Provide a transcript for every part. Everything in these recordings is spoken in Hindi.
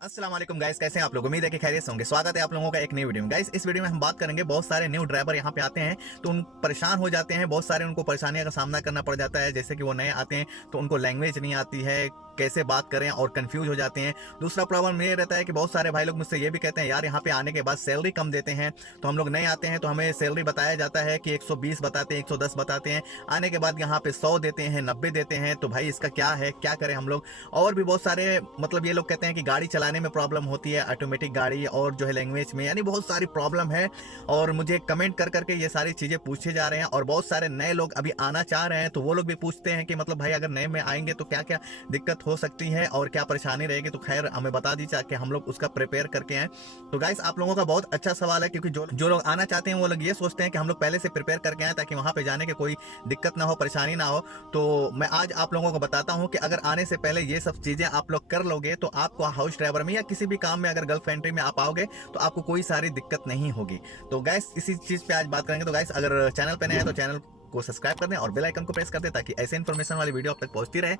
अस्सलाम वालेकुम गाइस, कैसे हैं आप लोग। उम्मीद है कि खैरियत से होंगे। स्वागत है आप लोगों का एक नई वीडियो में। गाइस इस वीडियो में हम बात करेंगे, बहुत सारे न्यू ड्राइवर यहाँ पे आते हैं तो उन परेशान हो जाते हैं, बहुत सारे उनको परेशानियों का सामना करना पड़ जाता है। जैसे कि वो नए आते हैं तो उनको लैंग्वेज नहीं आती है, कैसे बात करें, और कंफ्यूज हो जाते हैं। दूसरा प्रॉब्लम ये रहता है कि बहुत सारे भाई लोग मुझसे ये भी कहते हैं, यार यहाँ पे आने के बाद सैलरी कम देते हैं। तो हम लोग नए आते हैं तो हमें सैलरी बताया जाता है कि 120 बताते हैं, 110 बताते हैं, आने के बाद यहाँ पे 100 देते हैं, 90 देते हैं। तो भाई इसका क्या है, क्या करें हम लोग। और भी बहुत सारे मतलब ये लोग कहते हैं कि गाड़ी चलाने में प्रॉब्लम होती है, ऑटोमेटिक गाड़ी, और जो है लैंग्वेज में, यानी बहुत सारी प्रॉब्लम है। और मुझे कमेंट कर करके ये सारी चीज़ें पूछे जा रहे हैं। और बहुत सारे नए लोग अभी आना चाह रहे हैं तो वो लोग भी पूछते हैं कि मतलब भाई अगर नए में आएंगे तो क्या क्या दिक्कत हो सकती है और क्या परेशानी रहेगी। तो खैर हमें बता दीजिए कि हम लोग उसका प्रिपेयर करके आए। तो गाइस आप लोगों का बहुत अच्छा सवाल है, क्योंकि जो लोग आना चाहते हैं वो लोग ये सोचते हैं कि हम लोग पहले से प्रिपेयर करके आए ताकि वहां पे जाने के कोई दिक्कत ना हो, परेशानी ना हो। तो मैं आज आप लोगों को बताता हूं कि अगर आने से पहले ये सब चीजें आप लोग कर लोगे तो आपको हाउस ड्राइवर में या किसी भी काम में अगर गल्फ एंट्री में आप आओगे तो आपको कोई सारी दिक्कत नहीं होगी। तो गैस इसी चीज पे आज बात करेंगे। तो गैस अगर चैनल पे नए हैं तो चैनल को सब्सक्राइब कर दें और बेल आइकन को प्रेस कर दें ताकि ऐसे इन्फॉर्मेशन वाली वीडियो आप तक पहुंचती रहे।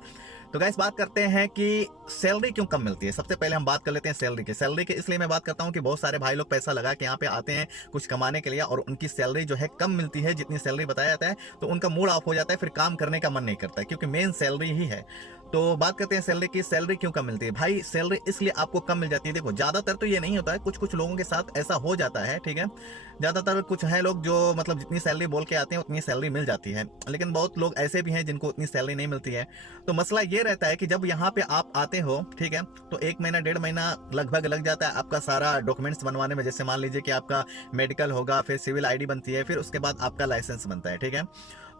तो गाइस बात करते हैं कि सैलरी क्यों कम मिलती है। सबसे पहले हम बात कर लेते हैं सैलरी की इसलिए मैं बात करता हूं कि बहुत सारे भाई लोग पैसा लगा के यहाँ पे आते हैं कुछ कमाने के लिए, और उनकी सैलरी जो है कम मिलती है जितनी सैलरी बताया जाता है। तो उनका मूड ऑफ हो जाता है, फिर काम करने का मन नहीं करता है, क्योंकि मेन सैलरी ही है। तो बात करते हैं सैलरी की। सैलरी क्यों कम मिलती है भाई। सैलरी इसलिए आपको कम मिल जाती है, देखो ज्यादातर तो ये नहीं होता है, कुछ कुछ लोगों के साथ ऐसा हो जाता है, ठीक है। ज्यादातर कुछ है लोग जो मतलब जितनी सैलरी बोल के आते हैं उतनी सैलरी मिल जाती है, लेकिन बहुत लोग ऐसे भी हैं जिनको उतनी सैलरी नहीं मिलती है। तो मसला ये रहता है कि जब यहाँ पे आप आते हो, ठीक है, तो 1 महीना 1.5 महीना लगभग लग जाता है आपका सारा डॉक्यूमेंट्स बनवाने में। जैसे मान लीजिए कि आपका मेडिकल होगा, फिर सिविल आईडी बनती है, फिर उसके बाद आपका लाइसेंस बनता है, ठीक है।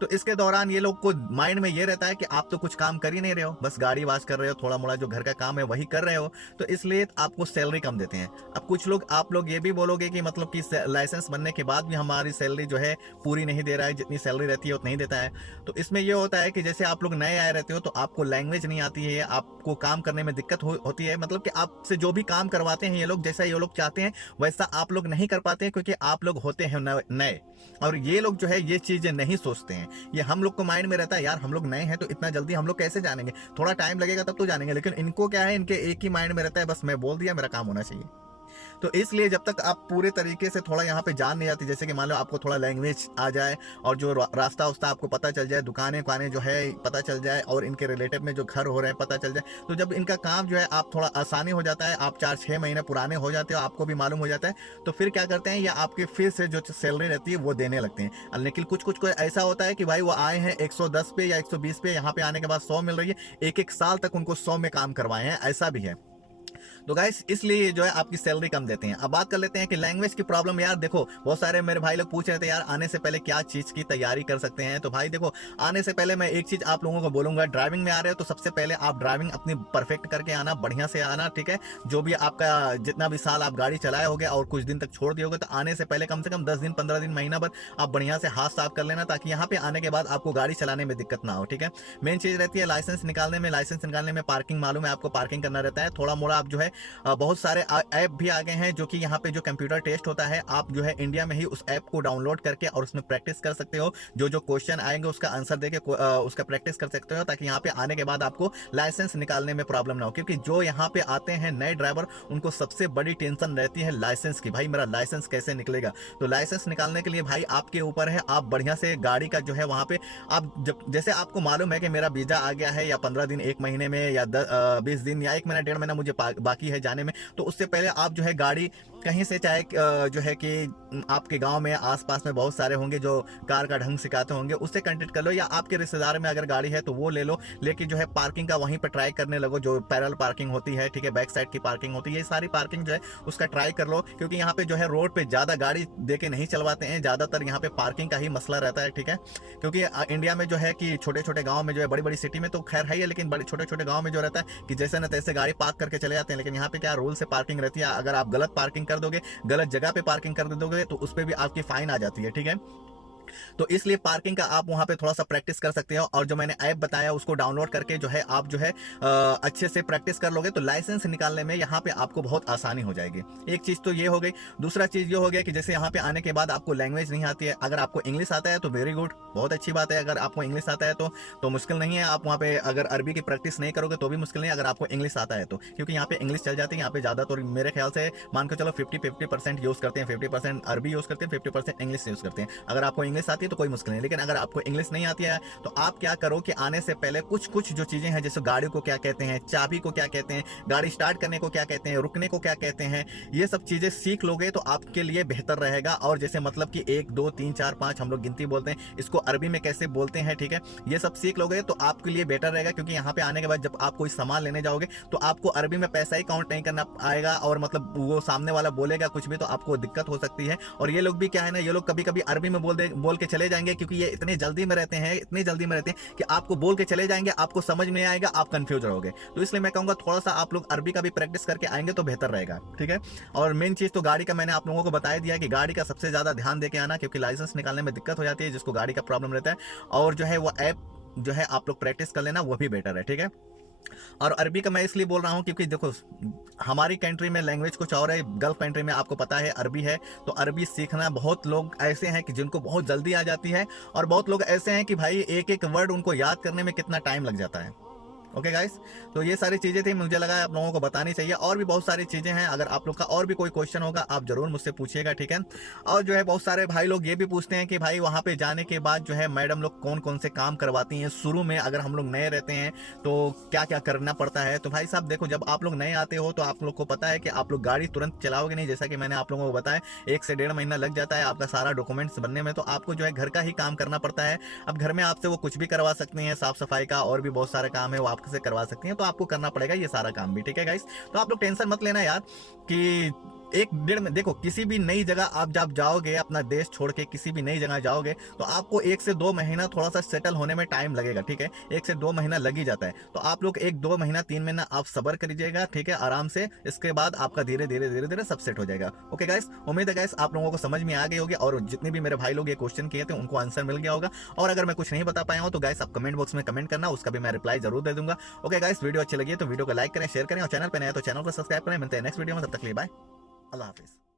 तो इसके दौरान ये लोग को माइंड में ये रहता है कि आप तो कुछ काम कर ही नहीं रहे हो, बस गाड़ी वाश कर रहे हो, थोड़ा मोड़ा जो घर का काम है वही कर रहे हो, तो इसलिए आपको सैलरी कम देते हैं। अब कुछ लोग आप लोग ये भी बोलोगे कि मतलब कि लाइसेंस बनने के बाद भी हमारी सैलरी जो है पूरी नहीं दे रहा है, जितनी सैलरी रहती है उतना नहीं देता है। तो इसमें ये होता है कि जैसे आप लोग नए आए रहते हो तो आपको लैंग्वेज नहीं आती है, आपको काम करने में दिक्कत होती है। मतलब कि आपसे जो भी काम करवाते हैं ये लोग, जैसा ये लोग चाहते हैं वैसा आप लोग नहीं कर पाते हैं, क्योंकि आप लोग होते हैं नए। और ये लोग जो है ये चीजें नहीं सोचते हैं। ये हम लोग को माइंड में रहता है, यार हम लोग नए हैं तो इतना जल्दी हम लोग कैसे जानेंगे, थोड़ा टाइम लगेगा तब तो जानेंगे। लेकिन इनको क्या है, इनके एक ही माइंड में रहता है, बस मैं बोल दिया मेरा काम होना चाहिए। तो इसलिए जब तक आप पूरे तरीके से थोड़ा यहाँ पे जान नहीं जाती, जैसे कि मान लो आपको थोड़ा लैंग्वेज आ जाए और जो रास्ता उस्ता आपको पता चल जाए, दुकानें उकानें जो है पता चल जाए, और इनके रिलेटिव में जो घर हो रहे हैं पता चल जाए, तो जब इनका काम जो है आप थोड़ा आसानी हो जाता है, आप 4-6 महीने पुराने हो जाते हो, आपको भी मालूम हो जाता है, तो फिर क्या करते हैं, या आपके फिर से जो सैलरी रहती है वो देने लगते हैं। लेकिन कुछ कुछ को ऐसा होता है कि भाई वो आए हैं 110 पे या 120 पे, यहाँ पे आने के बाद 100 मिल रही है, एक एक साल तक उनको 100 में काम करवाए हैं, ऐसा भी है। तो गाइस इसलिए जो है आपकी सैलरी कम देते हैं। अब बात कर लेते हैं कि लैंग्वेज की प्रॉब्लम। यार देखो बहुत सारे मेरे भाई लोग पूछ रहे थे, यार आने से पहले क्या चीज की तैयारी कर सकते हैं। तो भाई देखो, आने से पहले मैं एक चीज आप लोगों को बोलूंगा, ड्राइविंग में आ रहे हो तो सबसे पहले आप ड्राइविंग अपनी परफेक्ट करके आना, बढ़िया से आना, ठीक है। जो भी आपका जितना भी साल आप गाड़ी चलाए होगे और कुछ दिन तक छोड़ दिए होगे, तो आने से पहले कम से कम 10 दिन 15 दिन महीना भर आप बढ़िया से हाथ साफ कर लेना, ताकि यहाँ पे आने के बाद आपको गाड़ी चलाने में दिक्कत ना हो, ठीक है। मेन चीज रहती है लाइसेंस निकालने में पार्किंग, मालूम है आपको पार्किंग करना रहता है। थोड़ा मोड़ा आप जो है बहुत सारे ऐप भी आ गए हैं जो कि यहाँ पे जो कंप्यूटर टेस्ट होता है, आप जो है इंडिया में ही उस ऐप को डाउनलोड करके और उसमें प्रैक्टिस कर सकते हो। जो जो क्वेश्चन आएंगे उसका आंसर देके उसका प्रैक्टिस कर सकते हो, ताकि यहाँ पे आने के बाद आपको लाइसेंस निकालने में प्रॉब्लम ना हो। क्योंकि जो यहाँ पे आते हैं नए ड्राइवर, उनको सबसे बड़ी टेंशन रहती है लाइसेंस की, भाई मेरा लाइसेंस कैसे निकलेगा। तो लाइसेंस निकालने के लिए भाई आपके ऊपर है, आप बढ़िया से गाड़ी का जो है वहाँ पे आप जब जैसे आपको मालूम है कि मेरा वीजा आ गया है, या 15 दिन 1 महीने में, या 20 दिन या 1 महीना 1.5 महीना मुझे बाकी है जाने में, तो उससे पहले आप जो है गाड़ी कहीं से, चाहे जो है कि आपके गांव में आसपास में बहुत सारे होंगे जो कार का ढंग सिखाते होंगे, उससे कांटेक्ट कर लो, या आपके रिश्तेदार में अगर गाड़ी है तो वो ले लो। लेकिन जो है पार्किंग का वहीं पर ट्राई करने लगो, जो पैरेलल पार्किंग होती है, ठीक है, बैक साइड की पार्किंग होती है, ये सारी पार्किंग जो है उसका ट्राई कर लो। क्योंकि यहाँ पे जो है रोड पे ज्यादा गाड़ी देके नहीं चलवाते हैं, ज्यादातर यहाँ पे पार्किंग का ही मसला रहता है, ठीक है। क्योंकि इंडिया में जो है कि छोटे छोटे गाँव में जो है, बड़ी बड़ी सिटी में तो खैर है, लेकिन बड़े छोटे छोटे गाँव में जो रहता है कि जैसे न तैसे गाड़ी पार्क करके चले जाते हैं। लेकिन यहाँ पे क्या रूल से पार्किंग रहती है, अगर आप गलत पार्किंग कर दोगे, गलत जगह पे पार्किंग कर दोगे, तो उस पर भी आपकी फाइन आ जाती है, ठीक है। तो इसलिए पार्किंग का आप वहां पे थोड़ा सा प्रैक्टिस कर सकते हो, और जो मैंने ऐप बताया उसको डाउनलोड करके जो है आप जो है अच्छे से प्रैक्टिस कर लोगे तो लाइसेंस निकालने में यहाँ पे आपको बहुत आसानी हो जाएगी। एक चीज तो ये हो गई। दूसरा चीज ये हो गया कि जैसे यहाँ पे आने के बाद आपको लैंग्वेज नहीं आती है, अगर आपको इंग्लिश आता है तो वेरी गुड, बहुत अच्छी बात है। अगर आपको इंग्लिश आता है तो मुश्किल नहीं है। आप वहाँ पे अगर अरबी की प्रैक्टिस नहीं करोगे तो भी मुश्किल नहीं है, अगर आपको इंग्लिश आता है तो, क्योंकि यहाँ पे इंग्लिश चल जाती है। यहाँ पे ज्यादा तो मेरे ख्याल से मान के चलो 50-50% यूज करते हैं, 50% अरबी यूज करते हैं, 50% इंग्लिश यूज करते हैं। अगर आपको इंग्लिश आती है तो कोई मुश्किल नहीं, लेकिन अगर आपको इंग्लिश नहीं आती है तो आप क्या करो कि आने से पहले कुछ कुछ जो चीजें हैं, जैसे गाड़ी को क्या कहते हैं, चाबी को क्या कहते हैं, गाड़ी स्टार्ट करने को क्या कहते हैं, रुकने को क्या कहते हैं, ये सब चीजें सीख लोगे तो आपके लिए बेहतर रहेगा। और जैसे मतलब कि 1 2 3 4 5 हम लोग गिनती बोलते हैं, इसको अरबी में कैसे बोलते हैं, ठीक है, ये सब सीख लोगे तो आपके लिए बेटर रहेगा। क्योंकि यहाँ पे आने के बाद जब आप कोई सामान लेने जाओगे तो आपको अरबी में पैसा ही काउंट नहीं करना आएगा, और मतलब वो सामने वाला बोलेगा कुछ भी तो आपको दिक्कत हो सकती है। और ये लोग भी क्या है ना, ये लोग कभी कभी अरबी में बोल के चले जाएंगे, क्योंकि ये इतनी जल्दी में रहते हैं, इतनी जल्दी में रहते हैं कि आपको बोल के चले जाएंगे, आपको समझ में आएगा, आप कंफ्यूज रहोगे। तो इसलिए मैं कहूंगा थोड़ा सा आप लोग अरबी का भी प्रैक्टिस करके आएंगे तो बेहतर रहेगा, ठीक है। और मेन चीज तो गाड़ी का मैंने आप लोगों को बता दिया कि गाड़ी का सबसे ज्यादा ध्यान देके आना, क्योंकि लाइसेंस निकालने में दिक्कत हो जाती है जिसको गाड़ी का प्रॉब्लम रहता है। और जो है वो ऐप जो है आप लोग प्रैक्टिस कर लेना, वो भी बेटर है, ठीक है। और अरबी का मैं इसलिए बोल रहा हूँ क्योंकि देखो हमारी कंट्री में लैंग्वेज कुछ और है, गल्फ कंट्री में आपको पता है अरबी है। तो अरबी सीखना बहुत लोग ऐसे हैं कि जिनको बहुत जल्दी आ जाती है, और बहुत लोग ऐसे हैं कि भाई एक एक वर्ड उनको याद करने में कितना टाइम लग जाता है। ओके गाइस, तो ये सारी चीजें थी, मुझे लगा आप लोगों को बतानी चाहिए। और भी बहुत सारी चीजें हैं, अगर आप लोग का और भी कोई क्वेश्चन होगा आप जरूर मुझसे पूछिएगा, ठीक है। और जो है बहुत सारे भाई लोग ये भी पूछते हैं कि भाई वहां पे जाने के बाद जो है मैडम लोग कौन कौन से काम करवाती हैं शुरू में, अगर हम लोग नए रहते हैं तो क्या क्या करना पड़ता है। तो भाई साहब देखो, जब आप लोग नए आते हो तो आप लोग को पता है कि आप लोग गाड़ी तुरंत चलाओगे नहीं, जैसा कि मैंने आप लोगों को बताया 1 से 1.5 महीना लग जाता है आपका सारा डॉक्यूमेंट्स बनने में। तो आपको जो है घर का ही काम करना पड़ता है। अब घर में आपसे वो कुछ भी करवा सकती हैं, साफ सफाई का और भी बहुत सारा काम है वो आपसे करवा सकती हैं, तो आपको करना पड़ेगा ये सारा काम भी, ठीक है गाइस। तो आप लोग टेंशन मत लेना यार कि 1 डेढ़ में देखो, किसी भी नई जगह आप जब जाओगे, अपना देश छोड़ के किसी भी नई जगह जाओगे तो आपको 1 से 2 महीना थोड़ा सा सेटल होने में टाइम लगेगा, ठीक है। 1 से 2 महीना लग ही जाता है। तो आप लोग 1-2 महीना 3 महीना आप सब्र करिएगा, ठीक है, आराम से। इसके बाद आपका धीरे धीरे सब सेट हो जाएगा। ओके गाइस, उम्मीद है गाइस आप लोगों को समझ में आ गई होगी, और जितने भी मेरे भाई लोग ये क्वेश्चन किए थे उनको आंसर मिल गया होगा। और अगर मैं कुछ नहीं बता पाया हूं तो गाइस आप कमेंट बॉक्स में कमेंट करना, उसका भी मैं रिप्लाई जरूर दे दूंगा। ओके गाइस, वीडियो अच्छी लगी तो वीडियो को लाइक करें, शेयर करें, और चैनल पर नए तो चैनल को सब्सक्राइब करें। मिलते हैं नेक्स्ट वीडियो में, तब तक के लिए बाय, अल्लाह हाफिज।